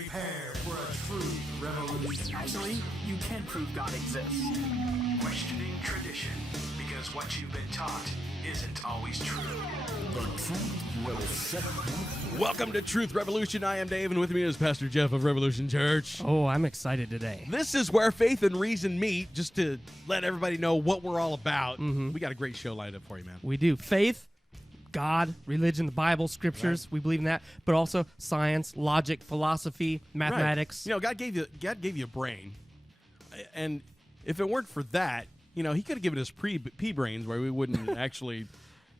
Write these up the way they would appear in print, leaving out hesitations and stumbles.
Prepare for a truth revolution. Actually, you can prove God exists. Questioning tradition, because what you've been taught isn't always true. The truth will set you free. Welcome to Truth Revolution. I am Dave, and with me is Pastor Jeff of Revolution Church. Oh, I'm excited today. This is where faith and reason meet, just to let everybody know what we're all about. We got a great show lined up for you, man. We do. Faith, God, religion, the Bible, scriptures, we believe in that, but also science, logic, philosophy, mathematics. Right. You know, God gave you a brain, and if it weren't for that, you know, he could have given us pea brains where we wouldn't actually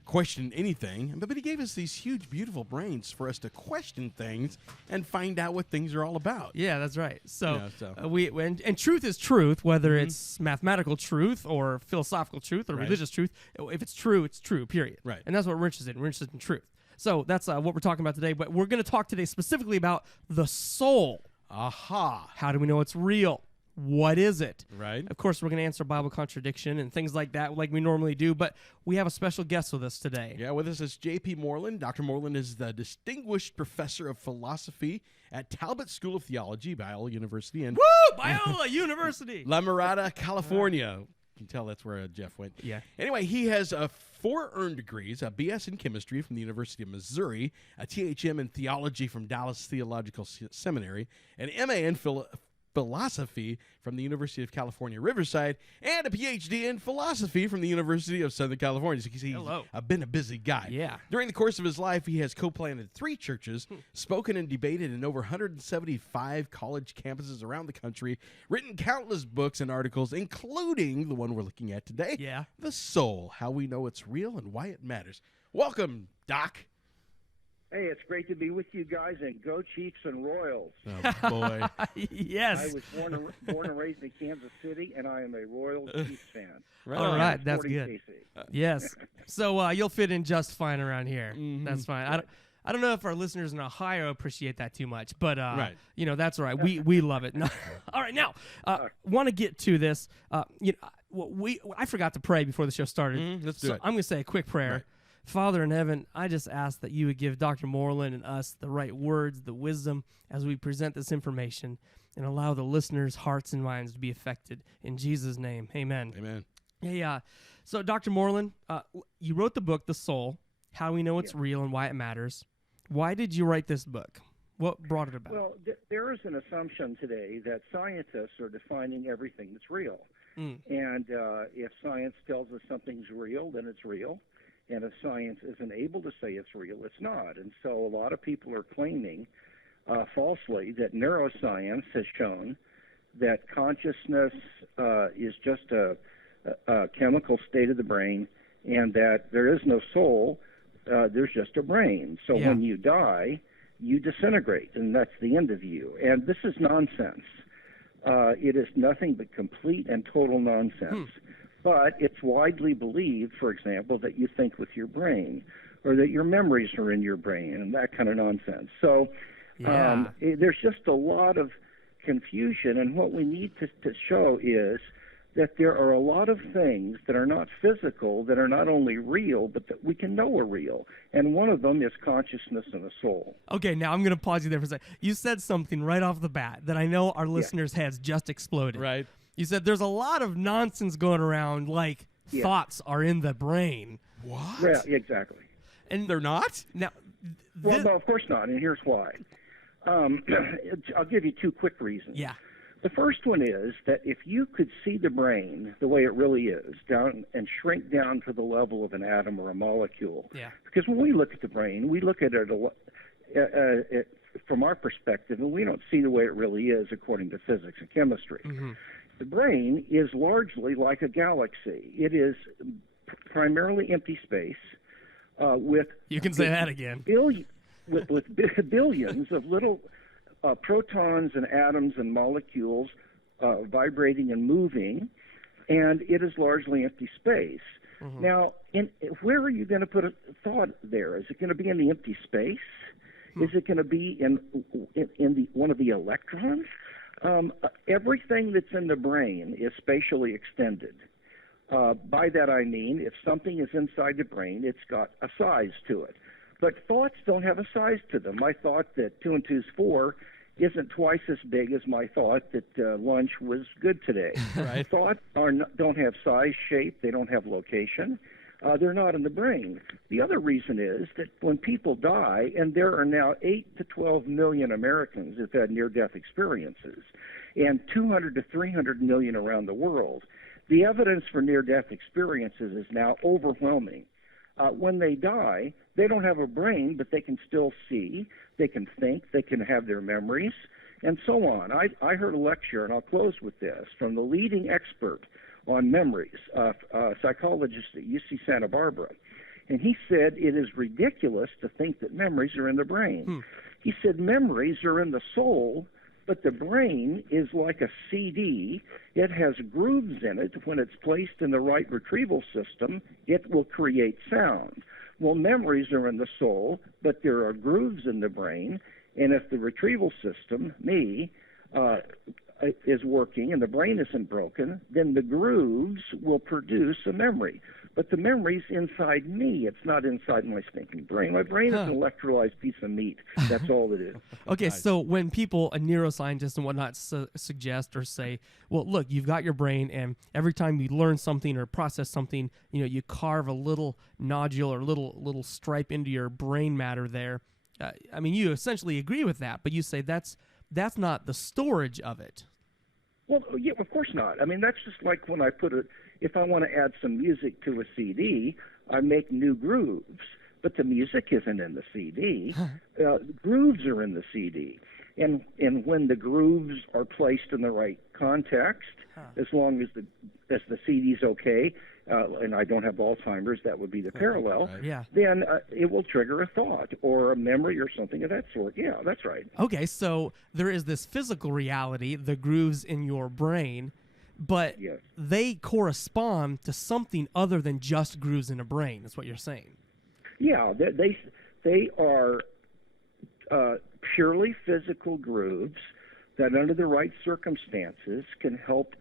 question anything. But he gave us these huge, beautiful brains for us to question things and find out what things are all about. Yeah, that's right. So, Yeah, and truth is truth, whether it's mathematical truth or philosophical truth or Right. religious truth. If it's true, period. Right. And that's what we're interested in. We're interested in truth. So that's what we're talking about today. But we're going to talk today specifically about the soul. Aha. How do we know it's real? What is it? Right. Of course, we're going to answer Bible contradiction and things like that, like we normally do. But we have a special guest with us today. Yeah, with us is J.P. Moreland. Dr. Moreland is the Distinguished Professor of Philosophy at Talbot School of Theology, Biola University in Woo! Biola University. La Mirada, California. You can tell that's where Jeff went. Yeah. Anyway, he has 4 earned degrees, a B.S. in chemistry from the University of Missouri, a Th.M. in theology from Dallas Theological Seminary, an M.A. in philosophy from the University of California, Riverside, and a PhD in philosophy from the University of Southern California. So you can see he's been a busy guy. Yeah. During the course of his life, he has co-planted 3 churches, spoken and debated in over 175 college campuses around the country, written countless books and articles, including the one we're looking at today, Yeah. The Soul, How We Know It's Real and Why It Matters. Welcome, Doc. Hey, it's great to be with you guys, and go Chiefs and Royals. Oh, boy. Yes. I was born and raised in Kansas City, and I am a Royals Chiefs fan. All right, that's Sporting good. KC. Yes. So you'll fit in just fine around here. That's fine. I don't know if our listeners in Ohio appreciate that too much, but Right. you know, that's all right. We love it. No. All right, now want to get to this. You know, I forgot to pray before the show started. Let's do so it. I'm going to say a quick prayer. Right. Father in heaven, I just ask that you would give Dr. Moreland and us the right words, the wisdom as we present this information, and allow the listeners' hearts and minds to be affected. In Jesus' name, amen. Amen. Hey, so Dr. Moreland, you wrote the book, The Soul, How We Know It's Real and Why It Matters. Why did you write this book? What brought it about? Well, there is an assumption today that scientists are defining everything that's real. And if science tells us something's real, then it's real. And if science isn't able to say it's real, it's not. And so a lot of people are claiming falsely that neuroscience has shown that consciousness is just a chemical state of the brain, and that there is no soul, there's just a brain. So when you die, you disintegrate, and that's the end of you. And this is nonsense. It is nothing but complete and total nonsense. But it's widely believed, for example, that you think with your brain, or that your memories are in your brain, and that kind of nonsense. So there's just a lot of confusion, and what we need to show is that there are a lot of things that are not physical, that are not only real, but that we can know are real. And one of them is consciousness and a soul. Okay, now I'm going to pause you there for a second. You said something right off the bat that I know our listeners' heads just exploded. Right. You said there's a lot of nonsense going around, like thoughts are in the brain. What? Yeah, exactly. And They're not? now, Well, no, of course not, and here's why. I'll give you 2 quick reasons. yeah. The first one is that if you could see the brain the way it really is, down and shrink down to the level of an atom or a molecule, because when we look at the brain, we look at it from our perspective, and we don't see the way it really is according to physics and chemistry. The brain is largely like a galaxy. It is primarily empty space with You can say that again. with billions of little protons and atoms and molecules vibrating and moving, and it is largely empty space. Now, where are you going to put a thought there? Is it going to be in the empty space? Is it going to be in one of the electrons? Everything that's in the brain is spatially extended. By that I mean, if something is inside the brain, it's got a size to it. But thoughts don't have a size to them. I thought that 2 and 2 is 4, isn't twice as big as my thought that lunch was good today. Right. Thoughts don't have size, shape, they don't have location. They're not in the brain. The other reason is that when people die, and there are now 8 to 12 million Americans who've had near-death experiences, and 200 to 300 million around the world, the evidence for near-death experiences is now overwhelming. When they die, they don't have a brain, but they can still see, they can think, they can have their memories, and so on. I heard a lecture, and I'll close with this, from the leading expert on memories, a psychologist at UC Santa Barbara. And he said it is ridiculous to think that memories are in the brain. He said memories are in the soul, but the brain is like a CD. It has grooves in it. When it's placed in the right retrieval system, it will create sound. Well, memories are in the soul, but there are grooves in the brain, and if the retrieval system, me, is working and the brain isn't broken, then the grooves will produce a memory. But the memory's inside me. It's not inside my stinking brain. My brain is an electrolyzed piece of meat. That's all it is. Okay, so when people, neuroscientists and whatnot, suggest or say, well, look, you've got your brain, and every time you learn something or process something, you carve a little nodule or little stripe into your brain matter there. I mean, you essentially agree with that, but you say that's not the storage of it. Well, yeah, of course not. I mean, that's just like when I if I want to add some music to a CD, I make new grooves, but the music isn't in the CD. Grooves are in the CD. And when the grooves are placed in the right context, as long as the CD's okay, and I don't have Alzheimer's, that would be the parallel, then it will trigger a thought or a memory or something of that sort. Yeah, that's right. Okay, so there is this physical reality, the grooves in your brain, but they correspond to something other than just grooves in a brain, is what you're saying. Yeah, they are purely physical grooves that under the right circumstances can help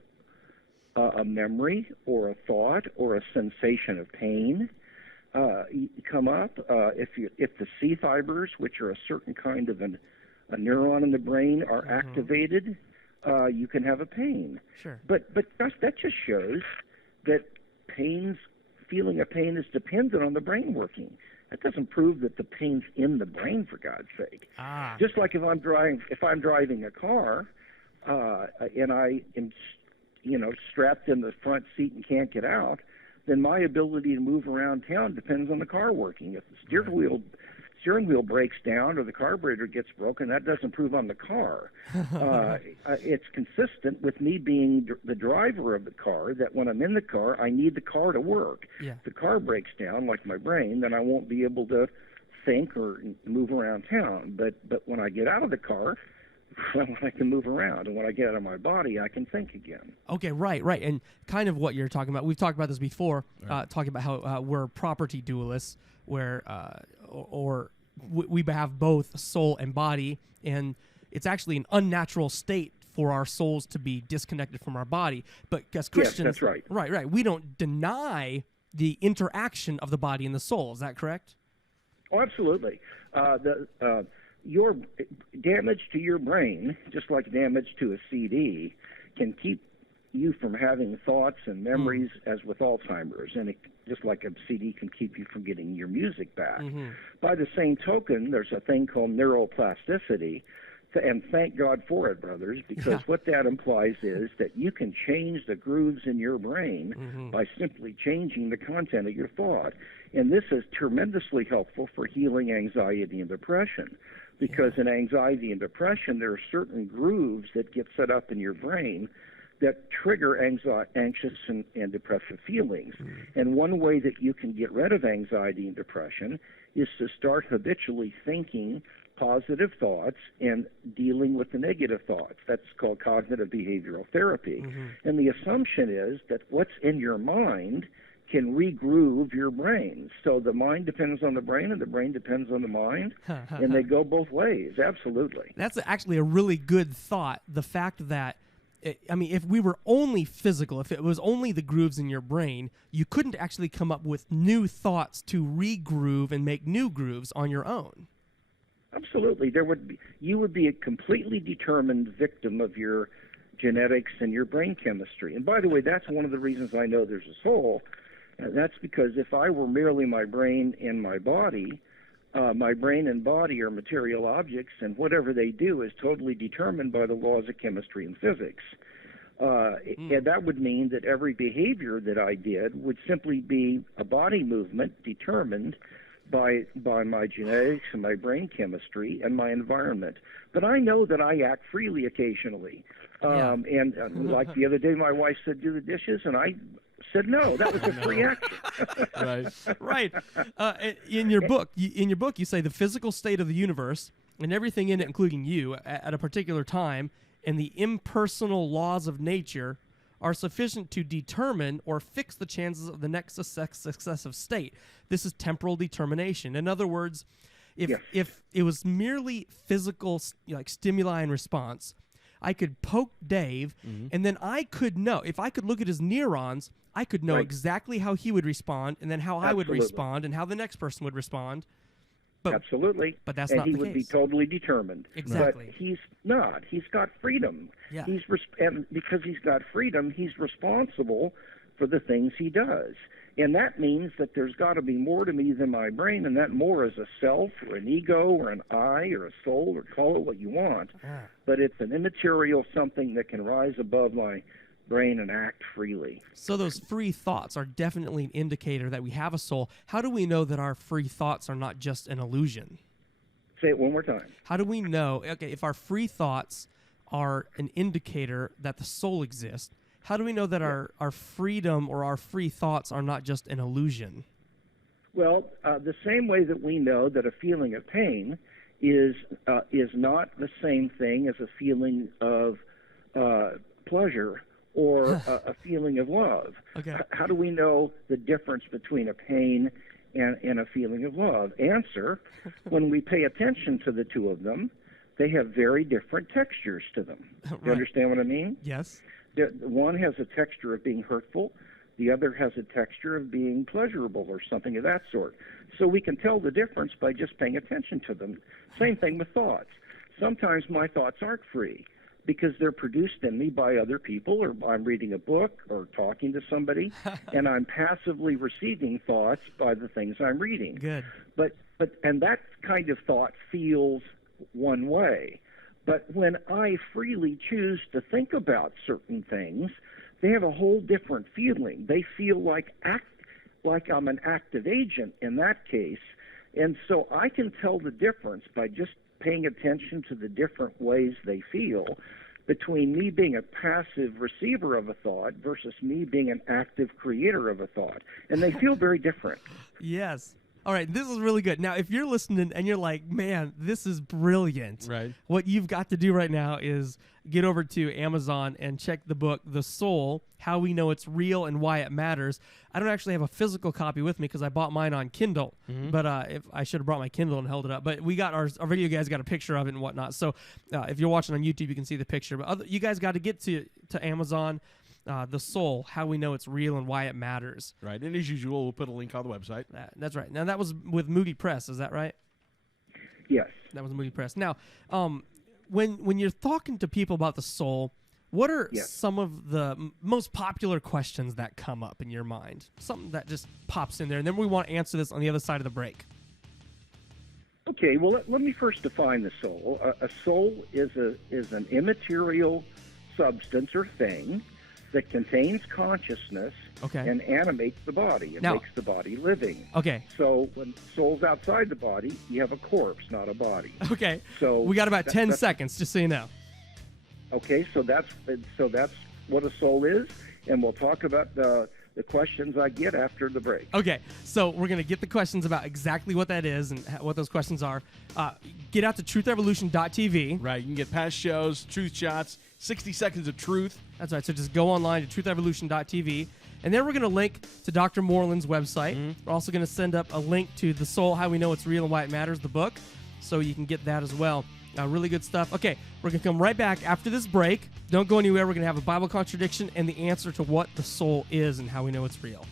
a memory or a thought or a sensation of pain come up. If the C fibers, which are a certain kind of a neuron in the brain, are activated, you can have a pain. Sure. But gosh, that just shows that feeling of pain is dependent on the brain working. That doesn't prove that the pain's in the brain, for God's sake. Just like if I'm driving a car, and I am, strapped in the front seat and can't get out, then my ability to move around town depends on the car working. If the steering wheel breaks down or the carburetor gets broken, that doesn't prove I'm the car. It's consistent with me being the driver of the car, that when I'm in the car, I need the car to work. Yeah. If the car breaks down, like my brain, then I won't be able to think or move around town. But when I get out of the car, I can move around, and when I get out of my body, I can think again. Okay, right, and kind of what you're talking about. We've talked about this before, talking about how we're property dualists, where we have both soul and body, and it's actually an unnatural state for our souls to be disconnected from our body. But as Christians, yes, that's right. Right, we don't deny the interaction of the body and the soul. Is that correct? Oh, absolutely. Your damage to your brain, just like damage to a CD, can keep you from having thoughts and memories as with Alzheimer's, and just like a CD can keep you from getting your music back. By the same token, there's a thing called neuroplasticity, and thank God for it, brothers, because what that implies is that you can change the grooves in your brain by simply changing the content of your thought. And this is tremendously helpful for healing anxiety and depression, because in anxiety and depression, there are certain grooves that get set up in your brain that trigger anxious and depressive feelings. And one way that you can get rid of anxiety and depression is to start habitually thinking positive thoughts and dealing with the negative thoughts. That's called cognitive behavioral therapy. And the assumption is that what's in your mind can regroove your brain. So the mind depends on the brain, and the brain depends on the mind, and they go both ways, absolutely. That's actually a really good thought, the fact that if we were only physical, if it was only the grooves in your brain, you couldn't actually come up with new thoughts to regroove and make new grooves on your own. Absolutely. You would be a completely determined victim of your genetics and your brain chemistry. And by the way, that's one of the reasons I know there's a soul. That's because if I were merely my brain and my body, my brain and body are material objects, and whatever they do is totally determined by the laws of chemistry and physics. And that would mean that every behavior that I did would simply be a body movement determined by my genetics and my brain chemistry and my environment. But I know that I act freely occasionally. And like the other day, my wife said, "Do the dishes," and I said no. That was a free action. Right. In your book, you say the physical state of the universe and everything in it, including you, at a particular time, and the impersonal laws of nature are sufficient to determine or fix the chances of the next successive state. This is temporal determination. In other words, if it was merely physical, like stimuli and response, I could poke Dave, and then I could know, if I could look at his neurons, I could know exactly how he would respond, and then how I would respond, and how the next person would respond. But, Absolutely. But that's and not the case. he would be totally determined. Exactly. But he's not. He's got freedom. Yeah. And because he's got freedom, he's responsible for the things he does. And that means that there's got to be more to me than my brain, and that more is a self or an ego or an I or a soul, or call it what you want. But it's an immaterial something that can rise above my brain and act freely. So those free thoughts are definitely an indicator that we have a soul. How do we know that our free thoughts are not just an illusion? Say it one more time. How do we know, if our free thoughts are an indicator that the soul exists, how do we know that our freedom or our free thoughts are not just an illusion? Well, the same way that we know that a feeling of pain is not the same thing as a feeling of pleasure or a feeling of love. Okay. How do we know the difference between a pain and a feeling of love? Answer, when we pay attention to the two of them, they have very different textures to them. You understand what I mean? Yes. One has a texture of being hurtful. The other has a texture of being pleasurable or something of that sort. So we can tell the difference by just paying attention to them. Same thing with thoughts. Sometimes my thoughts aren't free because they're produced in me by other people, or I'm reading a book or talking to somebody, and I'm passively receiving thoughts by the things I'm reading. Good. And that kind of thought feels one way. But when I freely choose to think about certain things, they have a whole different feeling. They feel like I'm an active agent in that case. And so I can tell the difference by just paying attention to the different ways they feel between me being a passive receiver of a thought versus me being an active creator of a thought. And they feel very different. Yes. All right, this is really good. Now, if you're listening and you're like, man, this is brilliant, Right. what you've got to do right now is get over to Amazon and check the book, The Soul, How We Know It's Real and Why It Matters. I don't actually have a physical copy with me because I bought mine on Kindle, but if I should have brought my Kindle and held it up. But we got our video guys got a picture of it and whatnot. So if you're watching on YouTube, you can see the picture. But you guys got to get to Amazon. The Soul, How We Know It's Real and Why It Matters. Right. And as usual, we'll put a link on the website. That's right. Now, that was with Moody Press. Is that right? Yes. That was Moody Press. Now, when you're talking to people about the soul, what are some of the most popular questions that come up in your mind? Something that just pops in there. And then we want to answer this on the other side of the break. Okay, well, let me first define the soul. A soul is an immaterial substance or thing that contains consciousness and animates the body and makes the body living. Okay. So when soul's outside the body, you have a corpse, not a body. Okay. So we got about 10 seconds, just so you know. Okay, so that's what a soul is, and we'll talk about the questions I get after the break. Okay, so we're going to get the questions about exactly what that is and what those questions are. Get out to truthrevolution.tv. Right. You can get past shows, truth shots, 60 seconds of truth. That's right. So just go online to truthrevolution.tv. And then we're going to link to Dr. Moreland's website. We're also going to send up a link to The Soul, How We Know It's Real and Why It Matters, the book. So you can get that as well. Really good stuff. Okay, we're going to come right back after this break. Don't go anywhere. We're going to have a Bible contradiction and the answer to what the soul is and how we know it's real.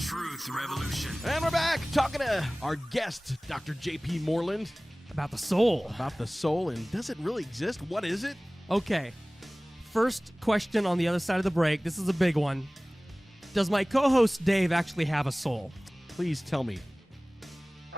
Truth with the revolution. And we're back talking to our guest, Dr. J.P. Moreland, About the soul. about the soul and does it really exist? What is it? Okay. First question on the other side of the break. This is a big one. Does my co-host Dave actually have a soul? Please tell me.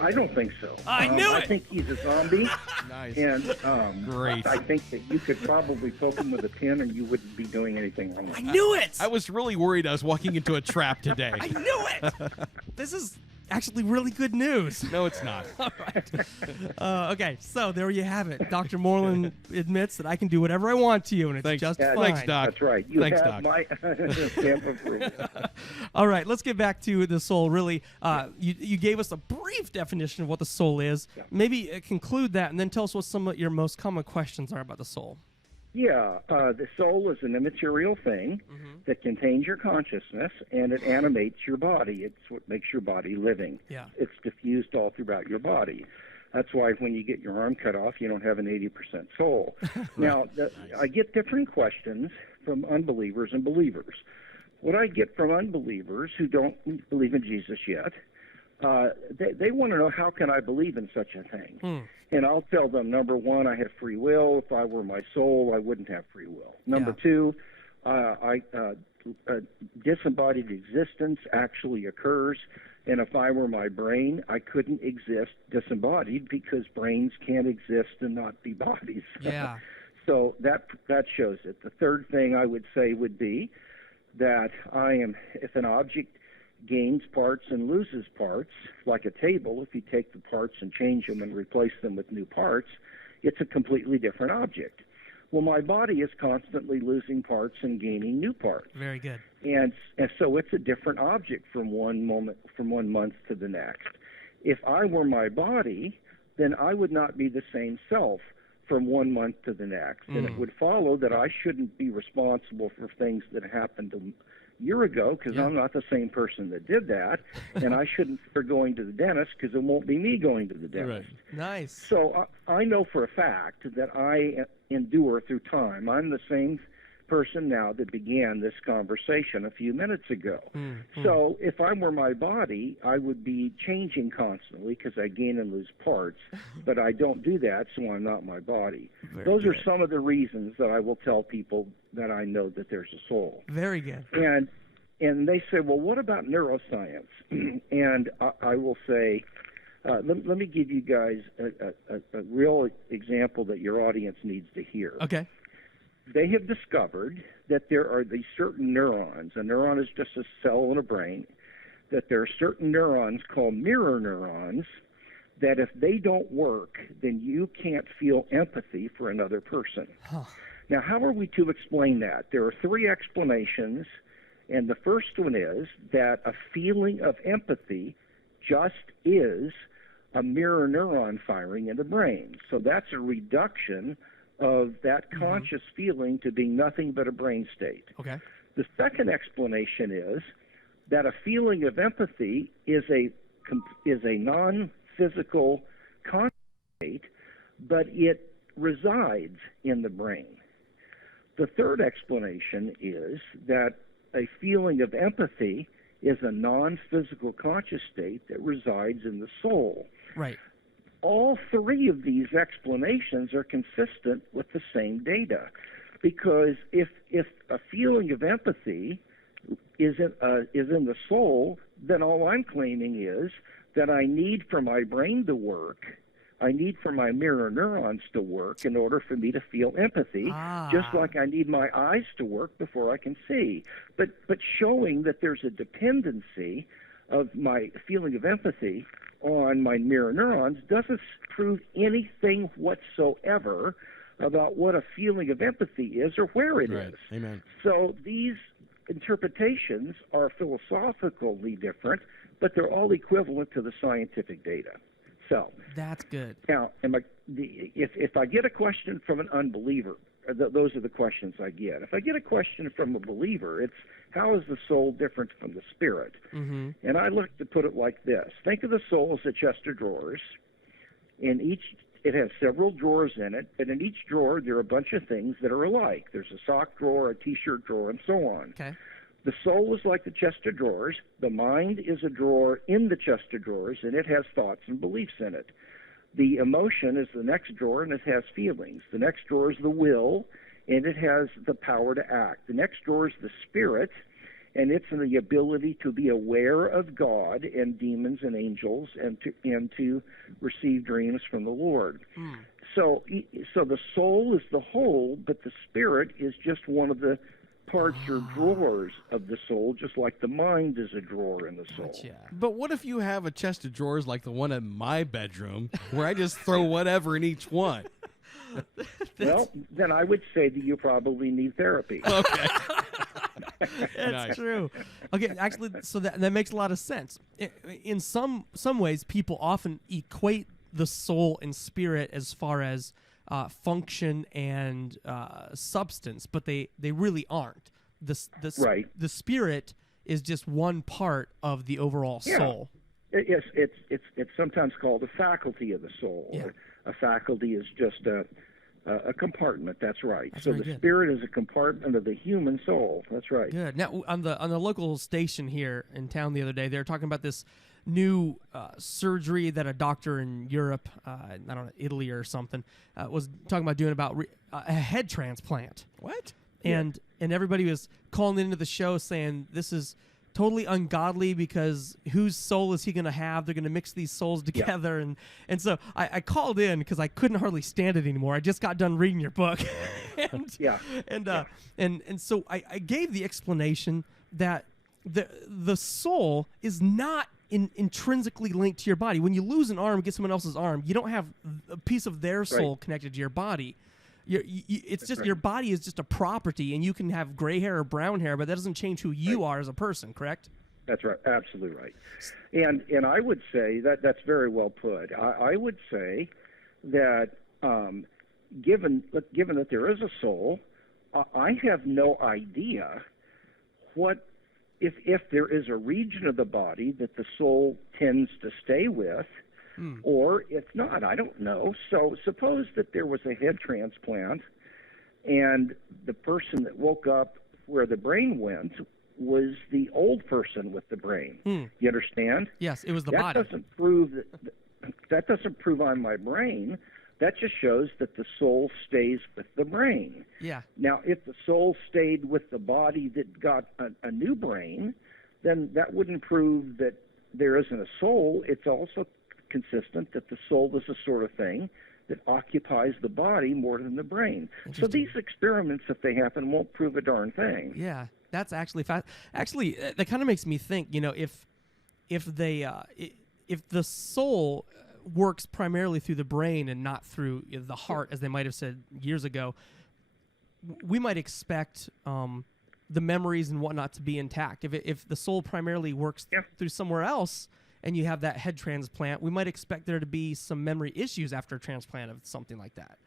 I don't think so. I knew I it! think he's a zombie. Nice. And Great. I think that you could probably poke him with a pin and you wouldn't be doing anything wrong with I it. knew it! I was really worried I was walking into a trap today. I knew it! This is actually really good news. No, it's not. All right. Okay, so there you have it. Dr. Moreland admits that I can do whatever I want to you, and it's Thanks. just Yeah, fine. Thanks, Doc. That's right. You Thanks, have Doc. my stamp of approval. All right, let's get back to the soul. Really, you gave us a brief definition of what the soul is. Yeah. Maybe conclude that, and then tell us what some of your most common questions are about the soul. Yeah, the soul is an immaterial thing that contains your consciousness and it animates your body. It's what makes your body living. Yeah. It's diffused all throughout your body. That's why when you get your arm cut off, you don't have an 80% soul. Now, I get different questions from unbelievers and believers. What I get from unbelievers who don't believe in Jesus yet, they want to know, how can I believe in such a thing? And I'll tell them, number one, I have free will. If I were my soul, I wouldn't have free will. Number two, disembodied existence actually occurs. And if I were my brain, I couldn't exist disembodied because brains can't exist and not be bodies. Yeah. So that shows it. The third thing I would say would be that if an object gains parts and loses parts, like a table, if you take the parts and change them and replace them with new parts, it's a completely different object. Well, my body is constantly losing parts and gaining new parts. Very good. And so it's a different object from one month to the next. If I were my body, then I would not be the same self from 1 month to the next. And it would follow that I shouldn't be responsible for things that happened a year ago because I'm not the same person that did that. And I shouldn't fear going to the dentist because it won't be me going to the dentist. Nice. So I know for a fact that I endure through time. I'm the same person now that began this conversation a few minutes ago. So if I were my body, I would be changing constantly because I gain and lose parts, but I don't do that, so I'm not my body. Those are some of the reasons that I will tell people that I know that there's a soul. Very good. And they say, well, what about neuroscience? And I will say, let me give you guys a real example that your audience needs to hear. Okay. They have discovered that there are these certain neurons. A neuron is just a cell in a brain. That there are certain neurons called mirror neurons that if they don't work, then you can't feel empathy for another person. Now, how are we to explain that? There are three explanations, and the first one is that a feeling of empathy just is a mirror neuron firing in the brain. So that's a reduction of that conscious feeling to being nothing but a brain state. Okay. The second explanation is that a feeling of empathy is a non-physical conscious state, but it resides in the brain. The third explanation is that a feeling of empathy is a non-physical conscious state that resides in the soul. Right. All three of these explanations are consistent with the same data, because if a feeling of empathy is in the soul, then all I'm claiming is that I need for my brain to work, I need for my mirror neurons to work in order for me to feel empathy, just like I need my eyes to work before I can see. But showing that there's a dependency of my feeling of empathy on my mirror neurons doesn't prove anything whatsoever about what a feeling of empathy is or where it is. Amen. So these interpretations are philosophically different, but they're all equivalent to the scientific data. So that's good. Now, if I get a question from an unbeliever, those are the questions I get. If I get a question from a believer, it's how is the soul different from the spirit? Mm-hmm. And I look to put it like this. Think of the soul as a chest of drawers. It has several drawers in it, but in each drawer there are a bunch of things that are alike. There's a sock drawer, a T-shirt drawer, and so on. Okay. The soul is like the chest of drawers. The mind is a drawer in the chest of drawers, and it has thoughts and beliefs in it. The emotion is the next drawer, and it has feelings. The next drawer is the will, and it has the power to act. The next drawer is the spirit, and it's the ability to be aware of God and demons and angels, and to receive dreams from the Lord. So the soul is the whole, but the spirit is just one of the parts or drawers of the soul, just like the mind is a drawer in the soul. Gotcha. But what if you have a chest of drawers like the one in my bedroom where I just throw whatever in each one? Well, then I would say that you probably need therapy. Okay. That's Nice. true. Okay, actually, so that makes a lot of sense. In some ways, people often equate the soul and spirit as far as function and substance, but they really aren't. Right. The spirit is just one part of the overall Yeah. soul. It's sometimes called a faculty of the soul. Yeah. Or a faculty is just a compartment. That's right. That's so very the good. spirit is a compartment of the human soul. That's right. Good. Now, on the local station here in town the other day, they were talking about this new surgery that a doctor in Europe, I don't know, Italy or something, was talking about doing about a head transplant. What? And everybody was calling into the show saying this is totally ungodly because whose soul is he going to have? They're going to mix these souls together. And so I called in because I couldn't hardly stand it anymore. I just got done reading your book. And so I gave the explanation that the soul is not intrinsically linked to your body. When you lose an arm, get someone else's arm, you don't have a piece of their soul connected to your body. It's just your body is just a property, and you can have gray hair or brown hair, but that doesn't change who you are as a person. Correct? That's right. Absolutely right. And I would say that's very well put. I would say that given that there is a soul, I have no idea what if there is a region of the body that the soul tends to stay with, or if not, I don't know. So suppose that there was a head transplant and the person that woke up where the brain went was the old person with the brain. You understand? Yes, it was the that body. That doesn't prove on my brain. That just shows that the soul stays with the brain. Yeah. Now, if the soul stayed with the body that got a new brain, then that wouldn't prove that there isn't a soul. It's also consistent that the soul is the sort of thing that occupies the body more than the brain. So these experiments, if they happen, won't prove a darn thing. Yeah, that's actually actually that kind of makes me think. You know, if the soul works primarily through the brain and not through the heart, as they might have said years ago, we might expect the memories and whatnot to be intact. If the soul primarily works through somewhere else, and you have that head transplant, we might expect there to be some memory issues after a transplant of something like that.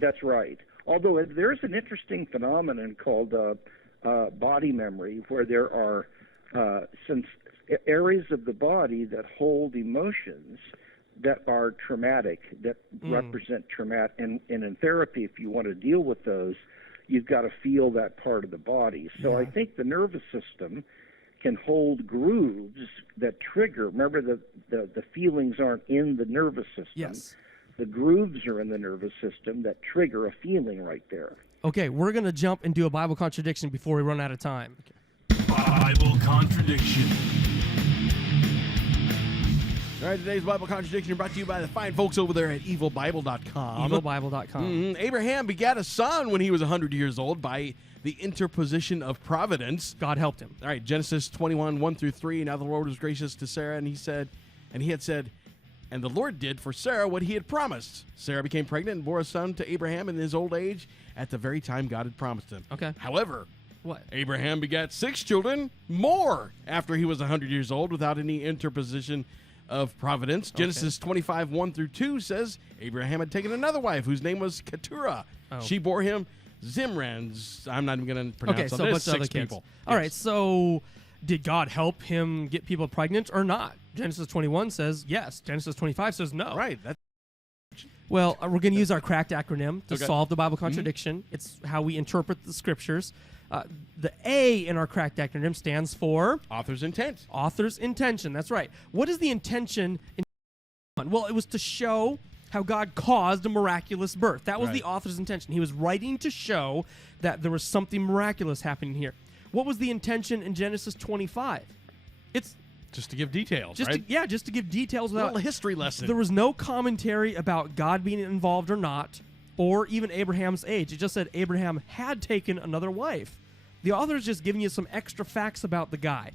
That's right. Although there's an interesting phenomenon called body memory, where there are areas of the body that hold emotions that are traumatic, that represent traumatic. And in therapy, if you want to deal with those, you've got to feel that part of the body. So I think the nervous system can hold grooves that trigger. Remember, the feelings aren't in the nervous system. Yes. The grooves are in the nervous system that trigger a feeling right there. Okay, we're going to jump and do a Bible contradiction before we run out of time. Bible contradiction. All right, today's Bible contradiction brought to you by the fine folks over there at evilbible.com. Evilbible.com. Abraham begat a son when he was 100 years old by the interposition of providence. God helped him. All right, Genesis 21, 1 through 3. Now the Lord was gracious to Sarah, and he had said, and the Lord did for Sarah what he had promised. Sarah became pregnant and bore a son to Abraham in his old age at the very time God had promised him. Okay. However, What? Abraham begat 6 children more after he was 100 years old without any interposition of providence. Genesis 25, 1 through 2 says Abraham had taken another wife whose name was Keturah. Oh. She bore him Zimran. I'm not even going to pronounce Okay, it. so a There's bunch of other 6 kids. people. All Yes. right, so did God help him get people pregnant or not? Genesis 21 says yes. Genesis 25 says no. Right. That's Well, we're going to use our cracked acronym to Okay. solve the Bible contradiction. It's how we interpret the scriptures. The A in our cracked acronym stands for Author's intent. author's intention. That's right. What is the intention? Well, it was to show how God caused a miraculous birth. That was Right. the author's intention. He was writing to show that there was something miraculous happening here. What was the intention in Genesis 25? It's Just to give details, just right? just to give details A without little history lesson. There was no commentary about God being involved or not, or even Abraham's age. It just said Abraham had taken another wife. The author is just giving you some extra facts about the guy.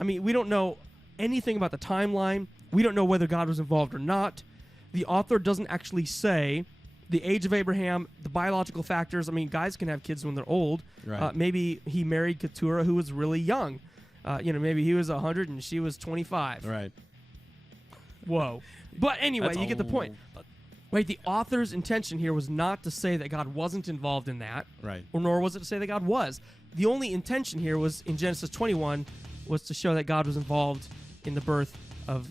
I mean, we don't know anything about the timeline. We don't know whether God was involved or not. The author doesn't actually say the age of Abraham, the biological factors. I mean, guys can have kids when they're old. Right. Maybe he married Keturah, who was really young. Maybe he was 100 and she was 25. Right. Whoa. But anyway, That's you get the point. Right, the author's intention here was not to say that God wasn't involved in that, Right. or nor was it to say that God was. The only intention here was in Genesis 21 was to show that God was involved in the birth of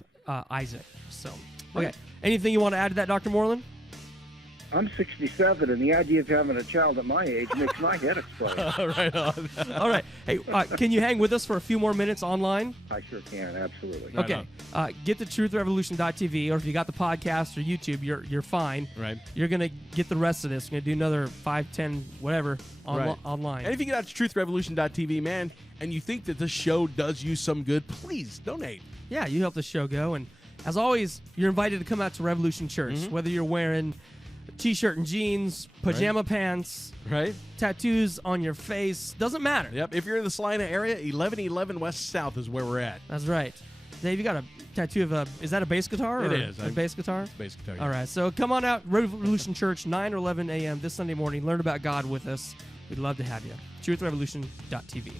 Isaac. So, okay. Anything you want to add to that, Dr. Moreland? I'm 67, and the idea of having a child at my age makes my head explode. Right on. All right. Hey, can you hang with us for a few more minutes online? I sure can, absolutely. Right Okay. Get to truthrevolution.tv, or if you got the podcast or YouTube, you're fine. Right. You're going to get the rest of this. We're going to do another 5, 10, whatever Right. online. And if you get out to truthrevolution.tv, man, and you think that this show does you some good, please donate. Yeah, you help the show go. And as always, you're invited to come out to Revolution Church, whether you're wearing a t-shirt and jeans, pajama pants, Right? tattoos on your face. Doesn't matter. Yep. If you're in the Salina area, 1111 West South is where we're at. That's right. Dave, you got a tattoo of is that a bass guitar? It or is. A bass guitar? Basically. All right. So come on out, Revolution Church, 9 or 11 a.m. this Sunday morning. Learn about God with us. We'd love to have you. TruthRevolution.tv.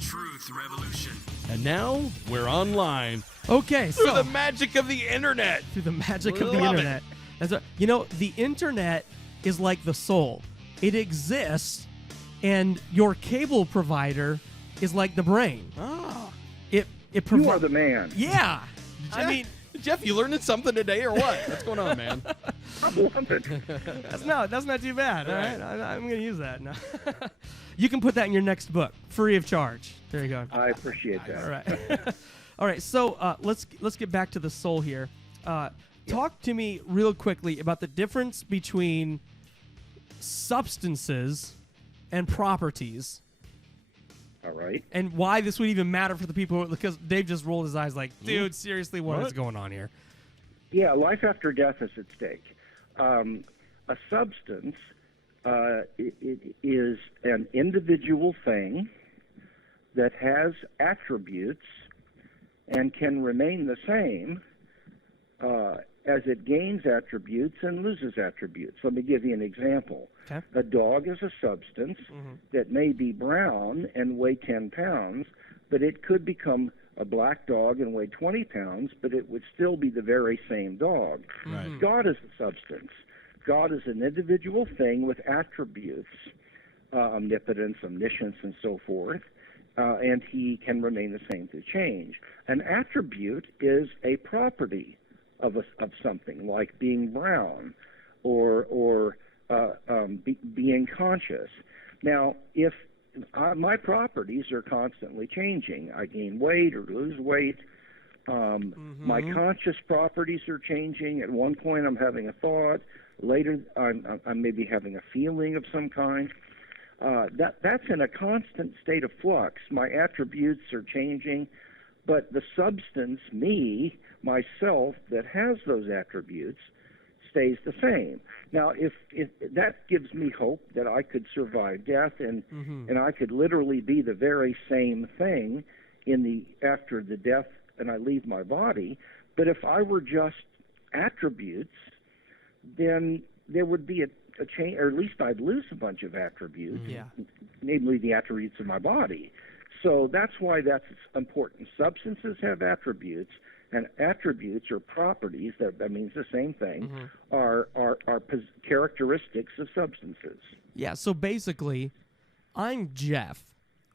Truth Revolution. And now we're online Okay, through so the magic of the internet. through the magic of the Love it. internet. That's what, the internet is like the soul. It exists, and your cable provider is like the brain. Ah. It You are provides. the man. Yeah, I mean Jeff, you learning something today or what? What's going on, man? I love it. that's not too bad. All Right. right, I'm gonna use that. No. You can put that in your next book, free of charge. There you go. I appreciate that. All right. All right. So let's get back to the soul here. Talk to me real quickly about the difference between substances and properties, All right. and why this would even matter for the people. Because Dave just rolled his eyes like, dude, seriously, what is going on here? Yeah, life after death is at stake. A substance it is an individual thing that has attributes and can remain the same as it gains attributes and loses attributes. Let me give you an example. Okay. A dog is a substance that may be brown and weigh 10 pounds, but it could become a black dog and weigh 20 pounds, but it would still be the very same dog. Right. God is a substance. God is an individual thing with attributes, omnipotence, omniscience, and so forth, and he can remain the same through change. An attribute is a property of something, like being brown or being conscious. Now, if my properties are constantly changing, I gain weight or lose weight. My conscious properties are changing. At one point, I'm having a thought. Later, I'm maybe having a feeling of some kind. That's in a constant state of flux. My attributes are changing, but the substance, me, myself, that has those attributes, stays the same. Now, if that gives me hope that I could survive death and I could literally be the very same thing after the death and I leave my body. But if I were just attributes, then there would be a change, or at least I'd lose a bunch of attributes, namely the attributes of my body. So that's why that's important. Substances have attributes, and attributes or properties, that means the same thing, are characteristics of substances. Yeah. So basically, I'm Jeff,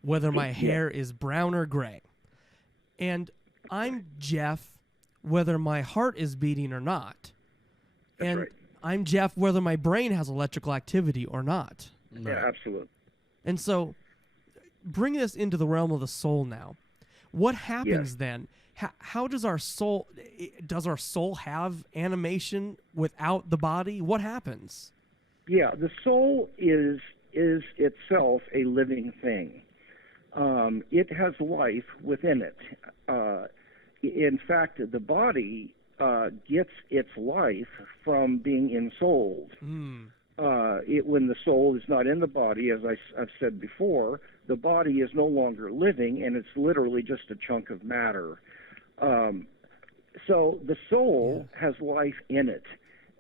whether my hair is brown or gray, and I'm Jeff, whether my heart is beating or not. and right. I'm Jeff whether my brain has electrical activity or not. Yeah, absolutely. And so bring this into the realm of the soul now. What happens then? How does our soul have animation without the body? What happens? Yeah, the soul is itself a living thing. It has life within it. In fact, the body gets its life from being ensouled. When the soul is not in the body, as I've said before, the body is no longer living, and it's literally just a chunk of matter. So the soul has life in it,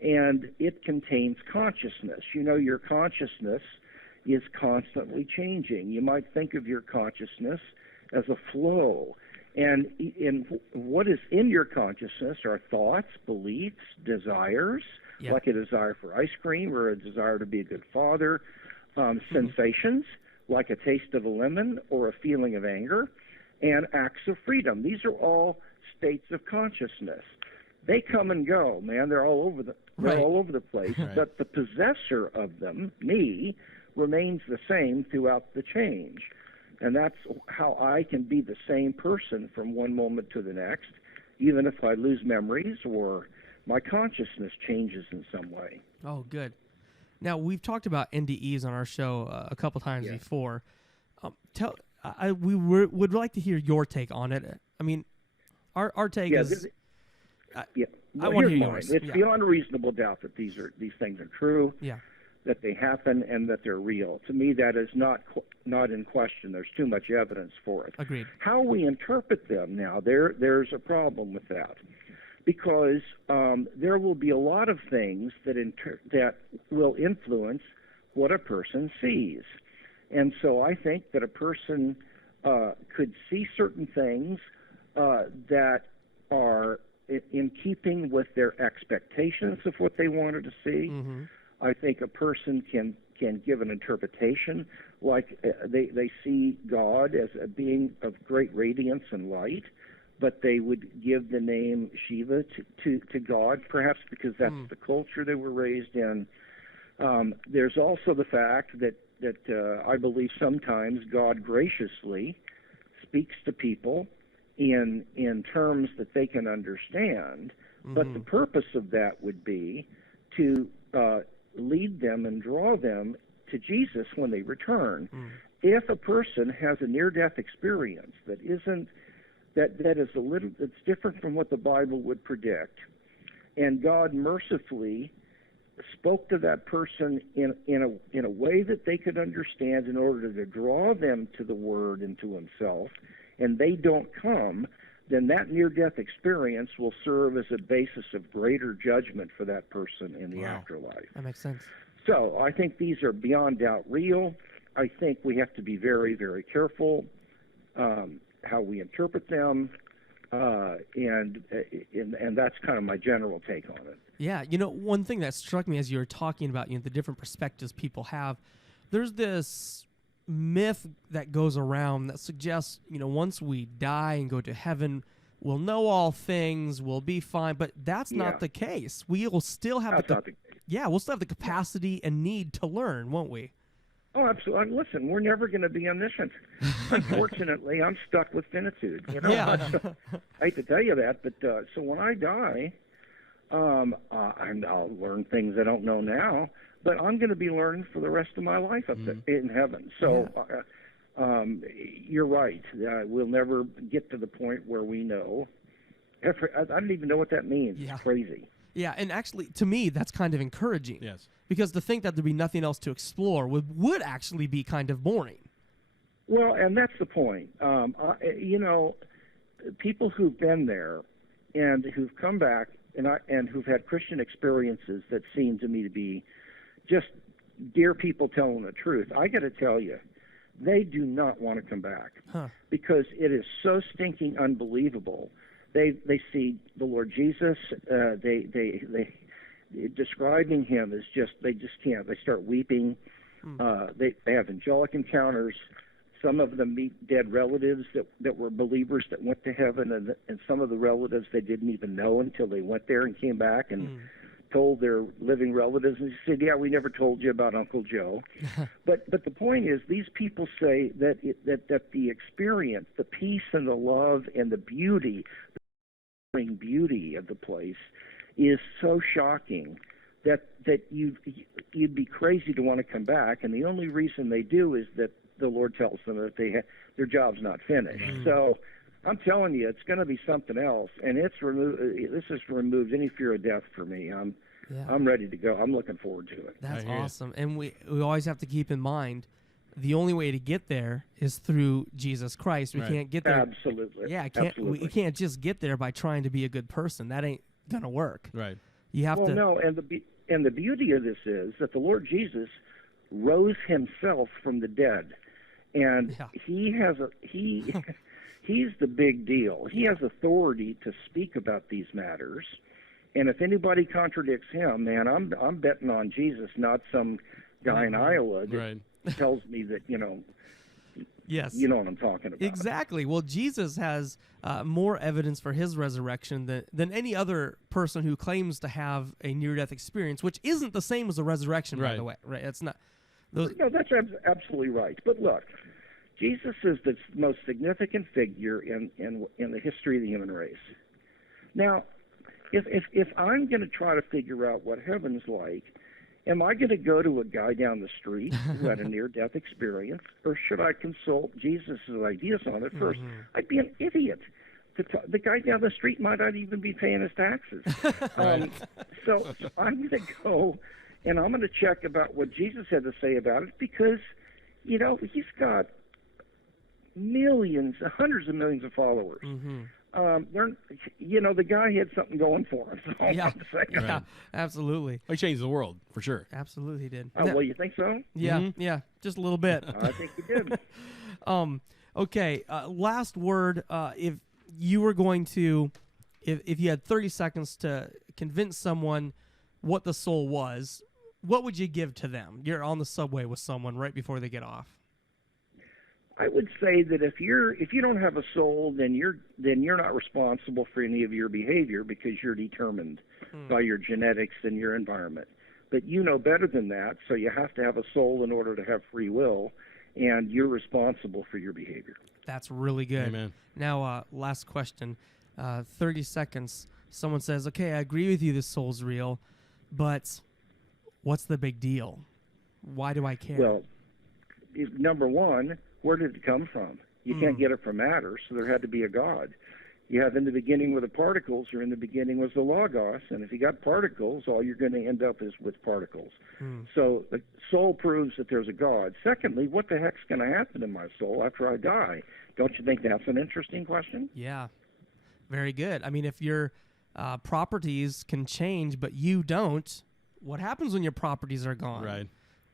and it contains consciousness. You know, your consciousness is constantly changing. You might think of your consciousness as a flow. And what is in your consciousness are thoughts, beliefs, desires, like a desire for ice cream or a desire to be a good father, sensations, like a taste of a lemon or a feeling of anger, and acts of freedom. These are all states of consciousness. They come and go, man. They're all over the place. Right. But the possessor of them, me, remains the same throughout the change. And that's how I can be the same person from one moment to the next, even if I lose memories or my consciousness changes in some way. Oh, good. Now, we've talked about NDEs on our show a couple times before. We would like to hear your take on it. I mean, our take is... I want to hear yours. It's beyond reasonable doubt that these things are true. Yeah. That they happen and that they're real. To me, that is not in question. There's too much evidence for it. Agreed. How we interpret them now, there's a problem with that, because there will be a lot of things that will influence what a person sees, and so I think that a person could see certain things that are in keeping with their expectations of what they wanted to see. Mm-hmm. I think a person can give an interpretation, like they see God as a being of great radiance and light, but they would give the name Shiva to God, perhaps because that's the culture they were raised in. There's also the fact that I believe sometimes God graciously speaks to people in terms that they can understand, but the purpose of that would be to lead them and draw them to Jesus when they return. If a person has a near-death experience that is that's different from what the Bible would predict, and God mercifully spoke to that person in a way that they could understand in order to draw them to the Word and to Himself, and they don't come, then that near-death experience will serve as a basis of greater judgment for that person in the afterlife. That makes sense. So I think these are beyond doubt real. I think we have to be very, very careful how we interpret them, and that's kind of my general take on it. Yeah, one thing that struck me as you were talking about the different perspectives people have, there's this myth that goes around that suggests, once we die and go to heaven, we'll know all things, we'll be fine. But that's not the case. We'll still have we'll still have the capacity and need to learn, won't we? Oh, absolutely. Listen, we're never going to be omniscient. Unfortunately, I'm stuck with finitude. I hate to tell you that, but so when I die, I'll learn things I don't know now. But I'm going to be learning for the rest of my life up there in heaven. So you're right. We'll never get to the point where we know. I don't even know what that means. It's crazy. Yeah, and actually, to me, that's kind of encouraging. Yes. Because to think that there'd be nothing else to explore would actually be kind of boring. Well, and that's the point. People who've been there and who've come back and who've had Christian experiences that seem to me to be just dear people telling the truth, I got to tell you, they do not want to come back because it is so stinking unbelievable. They see the Lord Jesus. They describing Him as they just can't. They start weeping. They have angelic encounters. Some of them meet dead relatives that were believers that went to heaven, and some of the relatives they didn't even know until they went there and came back and told their living relatives, and they said, "Yeah, we never told you about Uncle Joe." but the point is, these people say that that the experience, the peace and the love and the beauty of the place is so shocking that you'd be crazy to want to come back, and the only reason they do is that the Lord tells them that their job's not finished. So I'm telling you, it's going to be something else, and this has removed any fear of death for me. I'm ready to go. I'm looking forward to it. That's awesome. And we always have to keep in mind the only way to get there is through Jesus Christ. We can't get there. Absolutely. Yeah, Absolutely. we can't just get there by trying to be a good person. That ain't going to work. Right. You have to. No, and the beauty of this is that the Lord Jesus rose himself from the dead, and he's the big deal. He has authority to speak about these matters, and if anybody contradicts him, man, I'm betting on Jesus, not some guy in Iowa that tells me that Yes. You know what I'm talking about. Exactly. Well, Jesus has more evidence for his resurrection than any other person who claims to have a near-death experience, which isn't the same as a resurrection, by the way. Right? It's not. No, that's absolutely right. But look, Jesus is the most significant figure in the history of the human race. Now, if I'm going to try to figure out what heaven's like, am I going to go to a guy down the street who had a near-death experience, or should I consult Jesus' ideas on it first? I'd be an idiot. The guy down the street might not even be paying his taxes. So I'm going to go, and I'm going to check about what Jesus had to say about it, because, he's got millions, hundreds of millions of followers. The guy had something going for him. So Yeah, absolutely. He changed the world, for sure. Absolutely, he did. Oh, well, you think so? Yeah, yeah, just a little bit. I think he did. Okay, last word. If you were going to, if you had 30 seconds to convince someone what the soul was, what would you give to them? You're on the subway with someone right before they get off. I would say that if you don't have a soul, then you're not responsible for any of your behavior, because you're determined by your genetics and your environment. But you know better than that, so you have to have a soul in order to have free will, and you're responsible for your behavior. That's really good. Amen. Now, last question. 30 seconds. Someone says, "Okay, I agree with you. The soul's real, but what's the big deal? Why do I care?" Well, number one, where did it come from? You can't get it from matter, so there had to be a God. You have in the beginning were the particles, or in the beginning was the Logos, and if you got particles, all you're going to end up is with particles. So the soul proves that there's a God. Secondly, what the heck's going to happen to my soul after I die? Don't you think that's an interesting question? Yeah, very good. I mean, if your properties can change, but you don't, what happens when your properties are gone? Right.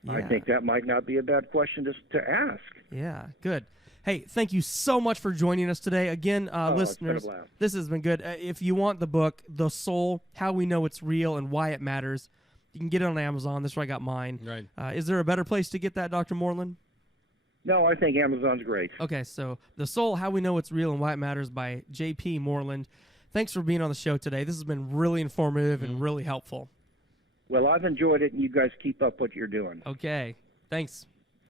I think that might not be a bad question to ask. Yeah, good. Hey, thank you so much for joining us today. Again, listeners, it's been a blast. this has been good. If you want the book, The Soul, How We Know It's Real and Why It Matters, you can get it on Amazon. That's where I got mine. Right. Is there a better place to get that, Dr. Moreland? No, I think Amazon's great. Okay, so The Soul, How We Know It's Real and Why It Matters by J.P. Moreland. Thanks for being on the show today. This has been really informative and really helpful. Well, I've enjoyed it, and you guys keep up what you're doing. Okay, thanks.